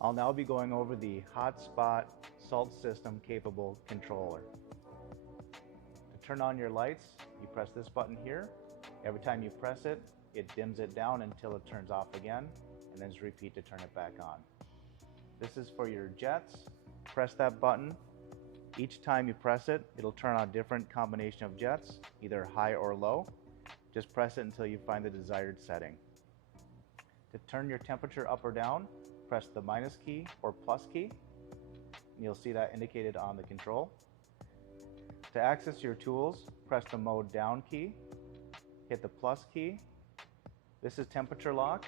I'll now be going over the Hotspot Salt System Capable Controller. To turn on your lights, you press this button here. Every time you press it, it dims it down until it turns off again, and then just repeat to turn it back on. This is for your jets. Press that button. Each time you press it, it'll turn on a different combination of jets, either high or low. Just press it until you find the desired setting. To turn your temperature up or down, press the minus key or plus key, and you'll see that indicated on the control. To access your tools, press the mode down key, hit the plus key. This is temperature lock.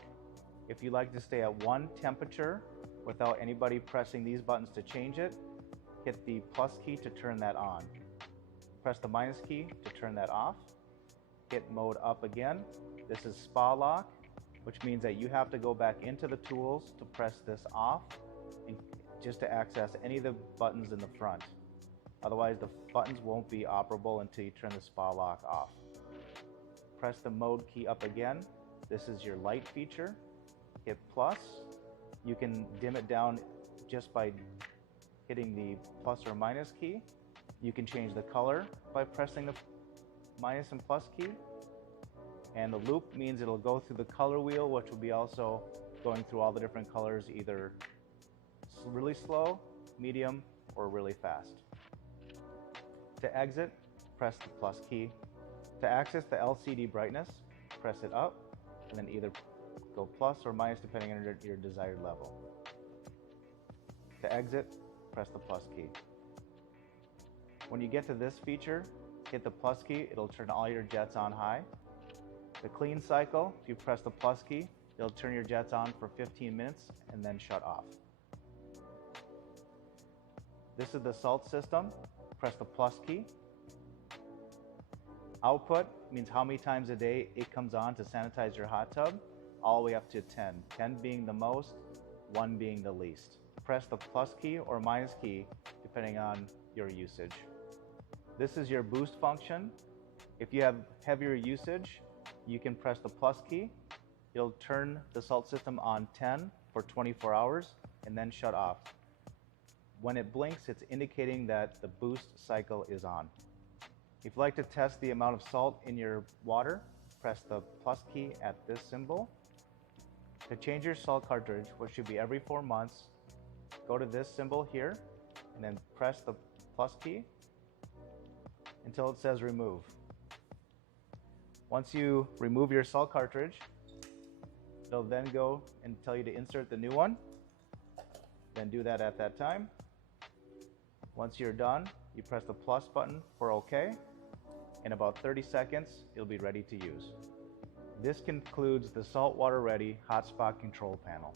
If you like to stay at one temperature without anybody pressing these buttons to change it, hit the plus key to turn that on. Press the minus key to turn that off. Hit mode up again. This is spa lock, which means that you have to go back into the tools to press this off and just to access any of the buttons in the front. Otherwise, the buttons won't be operable until you turn the spa lock off. Press the mode key up again. This is your light feature. Hit plus. You can dim it down just by hitting the plus or minus key. You can change the color by pressing the minus and plus key. And the loop means it'll go through the color wheel, which will be also going through all the different colors, either really slow, medium, or really fast. To exit, press the plus key. To access the LCD brightness, press it up, and then either go plus or minus depending on your desired level. To exit, press the plus key. When you get to this feature, hit the plus key, it'll turn all your jets on high. The clean cycle, if you press the plus key, it'll turn your jets on for 15 minutes and then shut off. This is the salt system. Press the plus key. Output means how many times a day it comes on to sanitize your hot tub, all the way up to 10. 10 being the most, 1 being the least. Press the plus key or minus key depending on your usage. This is your boost function. If you have heavier usage, you can press the plus key. It'll turn the salt system on 10 for 24 hours and then shut off. When it blinks, it's indicating that the boost cycle is on. If you'd like to test the amount of salt in your water, press the plus key at this symbol. To change your salt cartridge, which should be every 4 months, go to this symbol here and then press the plus key until it says remove. Once you remove your salt cartridge, it'll then go and tell you to insert the new one. Then do that at that time. Once you're done, you press the plus button for OK. In about 30 seconds, it'll be ready to use. This concludes the Saltwater Ready Hotspot Control Panel.